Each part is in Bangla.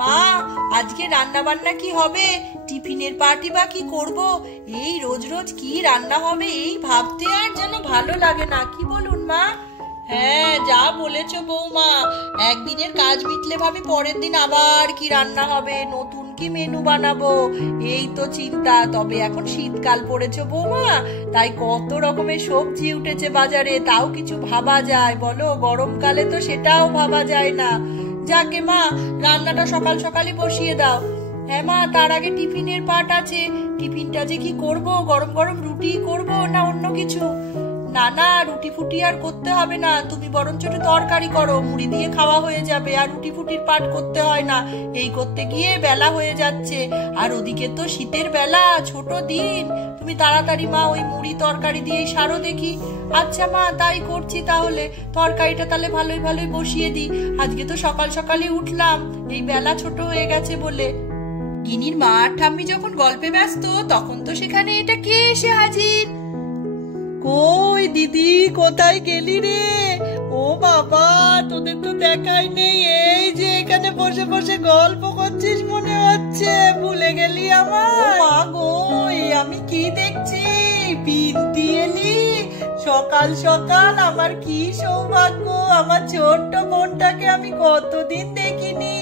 মা, আজকে রান্না বান্না কি হবে? টিফিনের পার্টি বা কি করব? এই রোজ রোজ কি রান্না হবে এই ভাবতে আর যেন ভালো লাগে না, কি বলুন মা? হ্যাঁ, যা বলেছো বৌমা, একদিনের কাজ মিটলে ভাবি পরের দিন আবার কি রান্না হবে, নতুন কি মেনু বানাবো, এই তো চিন্তা। তবে এখন শীতকাল পড়েছে বৌমা, তাই কত রকমের সবজি উঠেছে বাজারে, তাও কিছু ভাবা যায় বলো? গরমকালে তো সেটাও ভাবা যায় না। যাকে মা, রান্নাটা সকাল সকালই বসিয়ে দাও। হ্যাঁ মা, তার আগে টিফিনের পার্ট আছে। টিফিনটা যে কি করব, গরম গরম রুটি করব না অন্য কিছু? না না, রুটি ফুটি আর করতে হবে না, তুমি বরঞ্চ একটু তরকারি করো, মুড়ি দিয়ে খাওয়া হয়ে যাবে। আর রুটি ফুটির পাট করতে হয় না, এই করতে গিয়ে বেলা হয়ে যাচ্ছে। আর ওদিকে তো শীতের বেলা, ছোট দিন। তুমি তাড়াতাড়ি মা ওই মুড়ি তরকারি দিয়ে সারো দেখি। আচ্ছা মা, তাই করছি তাহলে। তরকারিটা তাহলে ভালোই ভালোই বসিয়ে দিই। আজকে তো সকাল সকালই উঠলাম, এই বেলা ছোট হয়ে গেছে বলে। গিনির মা আর ঠাম্মি যখন গল্পে ব্যস্ত, তখন তো সেখানে এটা কে এসে হাজির। কই দিদি, কোথায় গেলি রে? ও বাবা, তোদের তো দেখাই নেই। এই যে এখানে বসে বসে গল্প করছিস মনে হচ্ছে, ভুলে গেলি আমার? মা গো, আমি কি দেখছি, বিন্তি এলি সকাল সকাল। আমার কি সৌভাগ্য, আমার ছোট্ট বোনটাকে আমি কতদিন দেখিনি।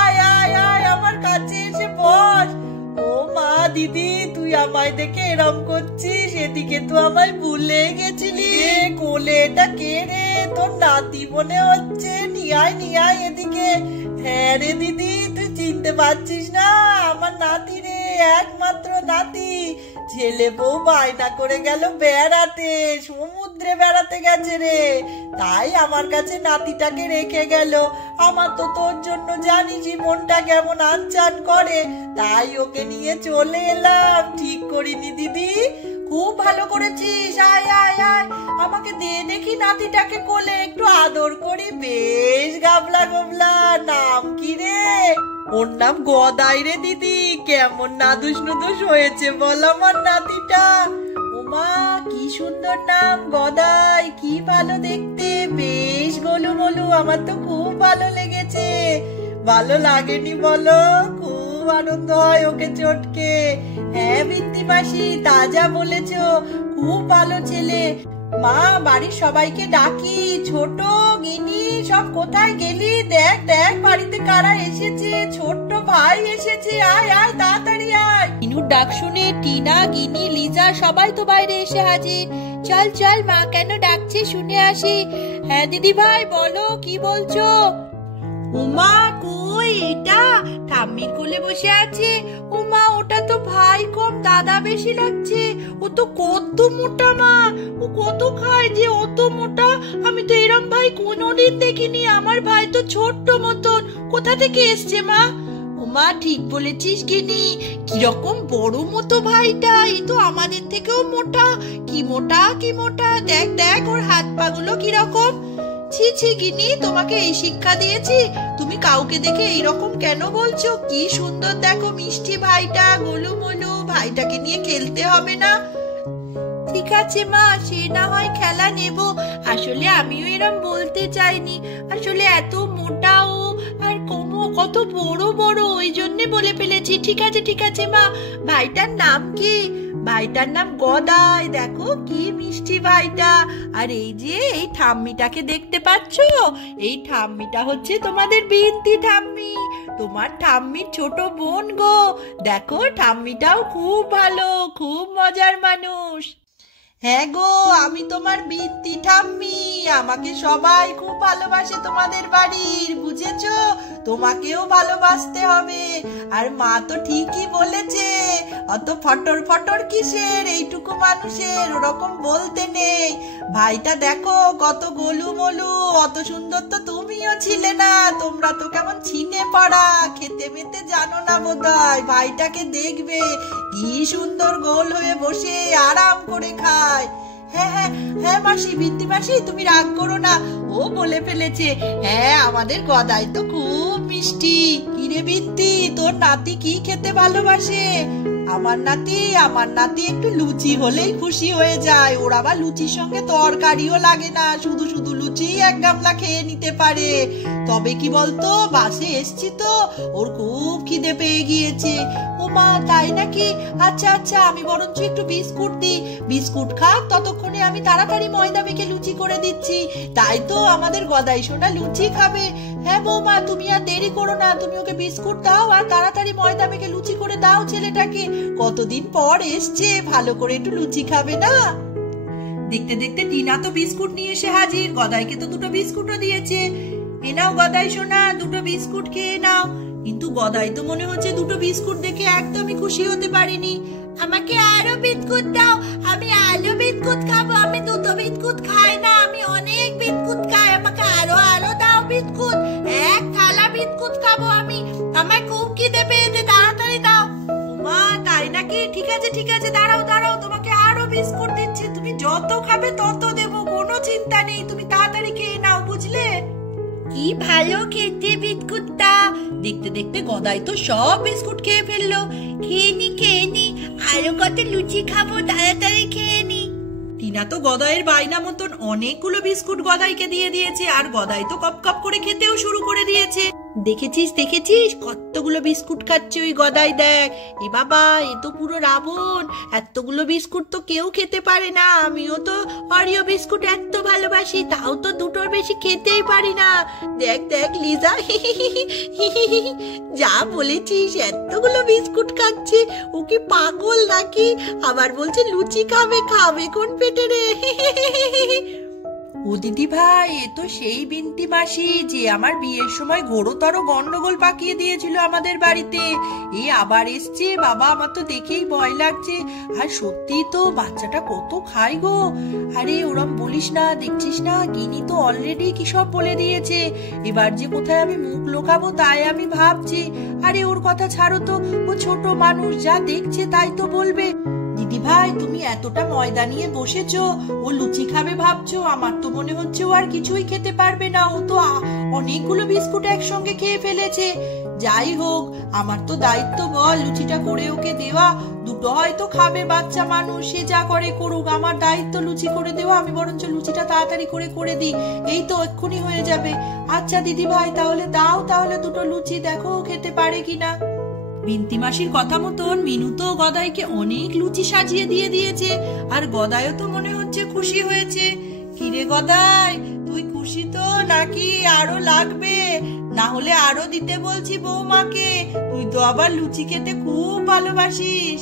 আয় আয় আয়, আমার কাছে এসে বস। ও মা, দিদি তুই আমায় দেখে এরম করছিস, এদিকে তো আমায় ভুলে গেছিলি। কোলে এটা কে রে? তোর নাতি মনে হচ্ছে। নিয়ে আয় এদিকে। হ্যাঁ রে দিদি, তুই চিনতে পারছিস না? আমার নাতি রে, একমাত্র নাতি। ছেলে বউ বায়না করে গেল বেড়াতে, সমুদ্রে বেড়াতে গেছে রে, তাই আমার কাছে নাতিটাকে রেখে গেল। আমার তো তোর জন্য জানিসই মনটা কেমন আনচান করে, তাই ওকে নিয়ে চলে এলাম। ঠিক করিনি দিদি? খুব ভালো করেছিস। আয় আয় আয়, আমাকে দে দেখি নাতিটাকে কোলে, একটু আদর করি। বেশ গাবলা গোবলা। নাম কি রে? ওর নাম গদাই রে দিদি। কেমন নাদুস নুদুস হয়েছে বল আমার নাতিটা। ওমা, কি সুন্দর নাম, গদাই। কি ভালো দেখতে, বেশ গোলু মোলু। আমার তো খুব ভালো লেগেছে। ভালো লাগেনি বলো? খুব আনন্দ হয় ওকে চটকে। হ্যাঁ বিন্তি মাসি, তাজা বলেছো, খুব ভালো ছেলে। মা, বাড়ির সবাইকে ডাকি। ছোট, গিনি, সব কোথায় গেলি? দেখ দেখ, বাড়িতে কারা এসেছে। ছোট্ট ভাই এসেছে, আয় আয় তাড়াতাড়ি আয়। ইনুর ডাক শুনে টিনা, গিনি, লিজা সবাই তো বাইরে এসে হাজির। চল চল, মা কেন ডাকছে শুনে আসি। হ্যাঁ দিদি ভাই, বলো কি বলছো? উমা, কই এটা? ঠাম্মির কোলে বসে আছে। উমা, ওটা তো ভাই কম, দাদা বেশি লাগছে। ও তো কত মোটা মা, ও কত খায় যে অত মোটা। আমি তো এরম ভাই কোনোদিন দেখিনি। আমার ভাই তো ছোট্ট মতন। কোথা থেকে এসছে মা? মা, ঠিক বলেছিস গিনি, কিরকম বড় মতো ভাইটা। এই তো আমাদের থেকেও মোটা। কি মোটা কি মোটা, দেখ দেখ ওর হাত পা গুলো কিরকম। ছি ছি গিনি, তোমাকে এই শিক্ষা দিয়েছি? তুমি কাউকে দেখে এইরকম কেন বলছো? কি সুন্দর দেখো মিষ্টি ভাইটা, গোলু মোলু। ভাইটাকে নিয়ে খেলতে হবে না? ঠিক আছে মা, সে না হয় খেলা নেব। আসলে আমিও এরম বলতে চাইনি। আসলে এত মোটা ও, আর কত বড় বড়, ওই জন্য বলে ফেলেছি। ঠিক আছে ঠিক আছে মা। ভাইটার নাম কি? ভাইটার নাম গদাই। দেখো কি মিষ্টি ভাইটা। আর এই যে এই ঠাম্মিটাকে দেখতে পাচ্ছ, এই ঠাম্মিটা হচ্ছে তোমাদের বিন্তি ঠাম্মি, তোমার ঠাম্মির ছোট বোন গো। দেখো ঠাম্মিটাও খুব ভালো, খুব মজার মানুষ। হ্যাঁ গো, আমি তোমার বিন্তি ঠাম্মি। আমাকে সবাই খুব ভালোবাসে তোমাদের বাড়ির, বুঝেছো? তোমাকেও ভালোবাসতে হবে। আর মা তো ঠিকই বলেছে, অত ফটর ফটর কিসের, এইটুকু মানুষের ওরকম বলতে নেই। ভাইটা দেখো কত গোলু মোলু। অত সুন্দর তো তুমিও ছিলে না, তোমরা তো কেমন ছিনে পড়া, খেতে মেতে জানো না বোধহয়। ভাইটাকে দেখবে কি সুন্দর গোল হয়ে বসে আরাম করে খায়। হ্যাঁ হ্যাঁ হ্যাঁ মাসি, বিন্তি মাসি, তুমি রাগ করো না, ও বলে ফেলেছে। হ্যাঁ, আমাদের গদাই তো খুব মিষ্টি। কিরে বিন্তি, তোর নাতি কি খেতে ভালোবাসে? আমার নাতি একটু লুচি হলেই খুশি হয়ে যায়। ওর আবার লুচির সঙ্গে তরকারিও লাগে না, শুধু শুধু লুচি এক গামলা খেয়ে নিতে পারে। তবে কি বলতো, বাসে এসছি তো, ওর খুব খিদে পেয়ে গিয়েছে। ও মা, তাই নাকি? আচ্ছা আচ্ছা, আমি বরঞ্চ একটু বিস্কুট দিই, বিস্কুট খাক, ততক্ষণে আমি তাড়াতাড়ি ময়দা মেখে লুচি করে দিচ্ছি। তাই তো আমাদের গদাই সোনা লুচি খাবে। হ্যাঁ বৌমা, তুমি আর দেরি করো না, তুমি ওকে বিস্কুট দাও আর তাড়াতাড়ি ময়দা মেখে লুচি করে দাও ছেলেটাকে। কতদিন পর এসছে, ভালো করে একটু লুচি খাবে না? দেখতে দেখতে টিনা তো বিস্কুট নিয়ে এসে হাজির। গদাইকে তো দুটো বিস্কুটও দিয়েছে। এ নাও গদাই সোনা, দুটো বিস্কুট খেয়ে নাও। কিন্তু গদাই তো মনে হচ্ছে দুটো বিস্কুট দেখে একদমই খুশি হতে পারিনি। আমাকে আরো বিস্কুট দাও, আমি আরো বিস্কুট খাবো। আমি দুটো বিস্কুট খাই না, আমি অনেক বিস্কুট খাই। আমাকে আরো আরো দাও বিস্কুট, এক থালা বিস্কুট খাবো আমি। আমার খুব খিদে পেয়েছে, তাড়াতাড়ি দাও। মা, তাই নাকি? ঠিক আছে, দাঁড়াও দাঁড়াও, তোমাকে আরো বিস্কুট দিচ্ছি। তুমি যত খাবে তত দেবো, কোনো চিন্তা নেই। তুমি তাড়াতাড়ি খেয়ে নাও, বুঝলে? কি ভালো খেতে বিস্কুটটা। দেখতে দেখতে গদাই তো সব বিস্কুট খেয়ে ফেললো। খেয়ে নি, আরো কত লুচি খাবো, তাড়াতাড়ি খেয়ে নি। টিনা তো গদাইয়ের বাইনা মতন অনেকগুলো বিস্কুট গদাইকে দিয়ে দিয়েছে, আর গদাই তো কপ কপ করে খেতেও শুরু করে দিয়েছে। দেখেছিস কতগুলো বিস্কুট খাচ্ছে ওই গদাই, দেখ। এ বাবা, এ তো পুরো রাবণ। এতগুলো বিস্কুট তো কেউ খেতে পারে না। আমিও তো অরিও বিস্কুট এত ভালোবাসি, তাও তো দুটোর বেশি খেতেই পারি না। দেখ লিজা, যা বলেছিস, এতগুলো বিস্কুট খাচ্ছে। ও কি পাগল নাকি? আবার বলছে লুচি খাবে কোন পেটে রে? ও দিদি ভাই, এ তো সেই বিন্তি মাসি যে আমার বিয়ের সময় ঘোরতর গন্ডগোল পাকিয়ে দিয়েছিল আমাদের বাড়িতে। এ আবার এসছে। বাবা, আমার তো দেখেই ভয় লাগছে। আর সত্যি তো বাচ্চাটা কত খায় গো। আরে ওরম বলিস না, দেখছিস না গিনি তো অলরেডি কি সব বলে দিয়েছে। এবার যে কোথায় আমি মুখ লোকাবো তাই আমি ভাবছি। আরে ওর কথা ছাড়ো তো, ও ছোট মানুষ, যা দেখছে তাই তো বলবে। দিদি ভাই, তুমি এতটা ময়দা নিয়ে বসেছো, ও লুচি খাবে ভাবছো? আমার তো মনে হচ্ছে ও আর কিছুই খেতে পারবে না। ও তো অনেকগুলো বিস্কুট একসঙ্গে খেয়ে ফেলেছে। যাই হোক, আমার তো দায়িত্ব বল লুচিটা করে ওকে দেওয়া। দুটো হয়তো খাবে, বাচ্চা মানুষ, সে যা করে করুক, আমার দায়িত্ব লুচি করে দেওয়া। আমি বরঞ্চ লুচিটা তাড়াতাড়ি করে দিই, এই তো এক্ষুনি হয়ে যাবে। আচ্ছা দিদি ভাই, তাহলে দাও, তাহলে দুটো লুচি, দেখো খেতে পারে কিনা। বিন্তি মাসির কথা মতন মিনু তো গদাইকে অনেক লুচি সাজিয়ে দিয়ে দিয়েছে, আর গদাইও তো মনে হচ্ছে খুশি হয়েছে। কিরে গদাই, তুই খুশি তো নাকি আরো লাগবে? না হলে আরো দিতে বলছি বৌমাকে। তুই তো আবার লুচি খেতে খুব ভালোবাসিস।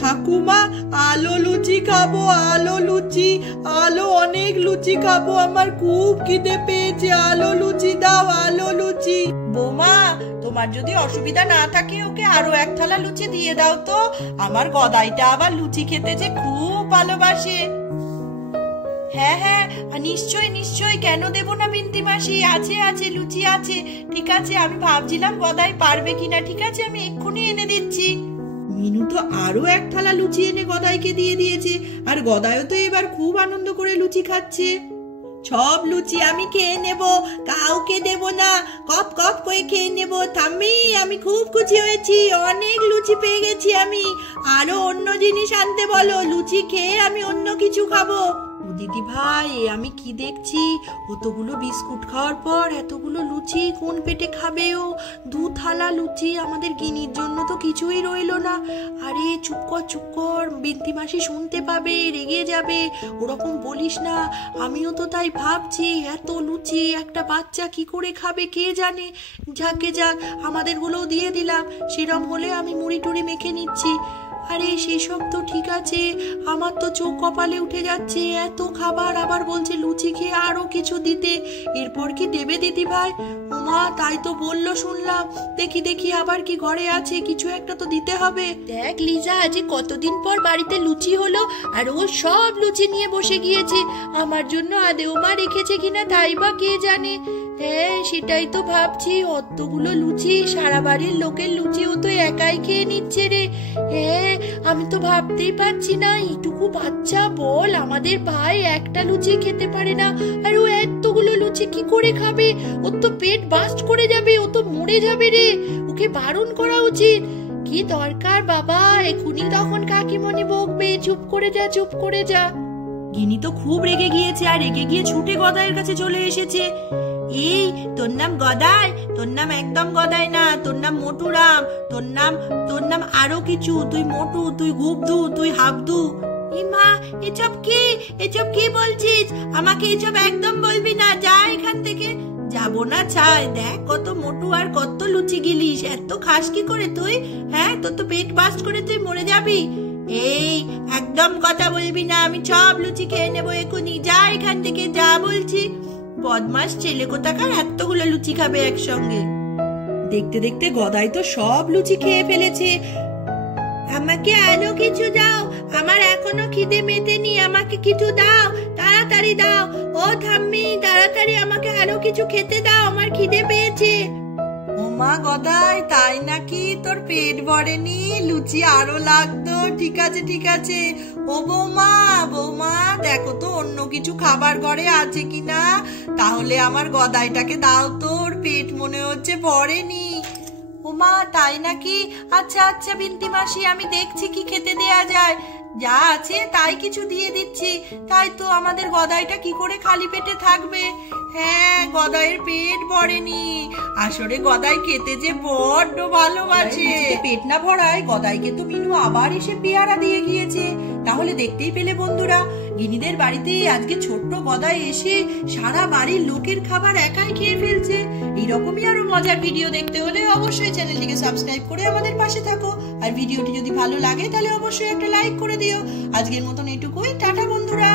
ঠাকুমা, আলো লুচি খাবো, আলো অনেক লুচি খাবো। আমার খুব খিদে পেয়েছে, আলো লুচি দাও, আলো লুচি। বৌমা, তোমার যদি অসুবিধা না থাকে ওকে আরো এক থালা লুচি দিয়ে দাও তো। আমার গদাইটা আবার লুচি খেতে যে খুব ভালোবাসে। হ্যাঁ, নিশ্চয়ই, কেন দেব না বিন্তি মাসি, আছে লুচি আছে। ঠিক আছে, আমি ভাবছিলাম গদাই পারবে কিনা। ঠিক আছে, আমি এক্ষুনি এনে দিচ্ছি। মিনু তো আরো এক থালা লুচি এনে গদাইকে দিয়ে দিয়েছে, আর গদাইও তো এবার খুব আনন্দ করে লুচি খাচ্ছে। সব লুচি আমি খেয়ে নেব, কাউকে দেব না, কপ কপ করে খেয়ে নেব। থাম্মি, আমি খুব খুশি হয়েছি, অনেক লুচি পেয়ে গেছি আমি। আরো অন্য জিনিস আনতে বলো, লুচি খেয়ে আমি অন্য কিছু খাবো। ও দিদি ভাই, আমি কি দেখছি, অতগুলো বিস্কুট খাওয়ার পর এতগুলো লুচি কোন পেটে খাবে ও? 2 থালা লুচি, আমাদের গিনির জন্য তো কিছুই রইলো না। আরে চুপ কর, বিন্তি মাসি শুনতে পাবে, রেগে যাবে। ওরকম বলিস না, আমিও তো তাই ভাবছি, এত লুচি একটা বাচ্চা কি করে খাবে কে জানে। যাক, আমাদের গুলোও দিয়ে দিলাম। সেরম হলে আমি মুড়ি টুড়ি মেখে নিচ্ছি। আরে সেসব তো ঠিক আছে, আমার তো চোখ কপালে উঠে যাচ্ছে। এত খাবার, আবার বলছে লুচি খেয়ে আরো কিছু দিতে। এরপর কি দেবে দিদি ভাই? ওমা, তাই তো বললো শুনলাম। দেখি আবার কি ঘরে আছে, কিছু একটা তো দিতে হবে। দেখ লিজা, আজ কতদিন পর বাড়িতে লুচি হলো, আর ও সব লুচি নিয়ে বসে গিয়েছে। আমার জন্য আদেও মা রেখেছে কিনা তাই বা কে জানে। হ্যাঁ, সেটাই তো ভাবছি, অতগুলো লুচি, সারা বাড়ির লোকের লুচি ও তো একাই খেয়ে নিচ্ছে রে। হ্যাঁ, আমি তো ভাবতেই পারছি না, এইটুকু বাচ্চা, বল আমাদের ভাই একটা লুচি খেতে পারে না, আর ও এতগুলো লুচি লুচি কি করে খাবে? ওর তো পেট বাস্ট করে যাবে, ও তো মরে যাবে রে। ওকে বারণ করা উচিত। কি দরকার বাবা, এখুনি তখন কাকিমণি বকবে। চুপ করে যা, চুপ করে যা। গিনি তো খুব রেগে গিয়েছে, আর রেগে গিয়ে ছুটে গদাইয়ের কাছে চলে এসেছে। এই তোর নাম গদাই? তোর নাম একদম গদাই না, তোর নাম মোটুরাম। তোর নাম আরো কিছু। তুই মোটু, তুই গুবদু, তুই হাবদু। ইমা, এসব কি বলছিস? আমাকে এসব একদম বলবি না, যা এখান থেকে। যাবো না ছাই, দেখ কত মোটু আর কত লুচি গিলিস। এত খাস কি করে তুই? হ্যাঁ, তোর তো পেট বাস্ট করে তুই মরে যাবি। এই একদম কথা বলবি না, আমি সব লুচি খেয়ে নেবো এখনই। যা এখান থেকে, যা বলছি। বদমাস ছেলে কোথাকার, এতগুলো লুচি খাবে একসঙ্গে। দেখতে দেখতে গদাই তো সব লুচি খেয়ে ফেলেছে। আমাকে আরো কিছু দাও, আমার এখনো খিদে মেটেনি, আমাকে কিছু দাও, তাড়াতাড়ি দাও। ও ঠাম্মি, তাড়াতাড়ি আমাকে আরো কিছু খেতে দাও, আমার খিদে পেয়েছে। ওমা গদাই, তাই নাকি? তোর পেট ভরেনি? লুচি আরো লাগতো। ঠিক আছে ঠিক আছে। ও বৌমা, দেখো তো অন্য কিছু খাবার ঘরে আছে কিনা, তাহলে আমার গদাইটাকে দাও। তোর পেট মনে হচ্ছে ভরেনি। ওমা, তাই নাকি? আচ্ছা আচ্ছা বিন্তি মাসি, আমি দেখছি কি খেতে দেয়া যায়। যা আছে তাই কিছু দিয়ে দিচ্ছি। তাই তো, আমাদের গদাইটা কি করে খালি পেটে থাকবে? হ্যাঁ, গদাইয়ের পেট ভরেনি। আসলে গদাই খেতে যে বড্ড ভালোবাসে। পেট না ভরায় গদাইকে তো মিনু আবার এসে পেয়ারা দিয়ে গিয়েছে। তাহলে দেখতেই পেলে বন্ধুরা, গিনিদের বাড়িতে আজকে ছোট্ট গদাই এসে সারা বাড়ির লোকের খাবার একাই খেয়ে ফেলছে। এইরকমই আরো মজার ভিডিও দেখতে হলে অবশ্যই চ্যানেলটিকে সাবস্ক্রাইব করে আমাদের পাশে থাকো। আর ভিডিওটি যদি ভালো লাগে তাহলে অবশ্যই একটা লাইক করে দিও। আজকের মতন এইটুকুই, টাটা বন্ধুরা।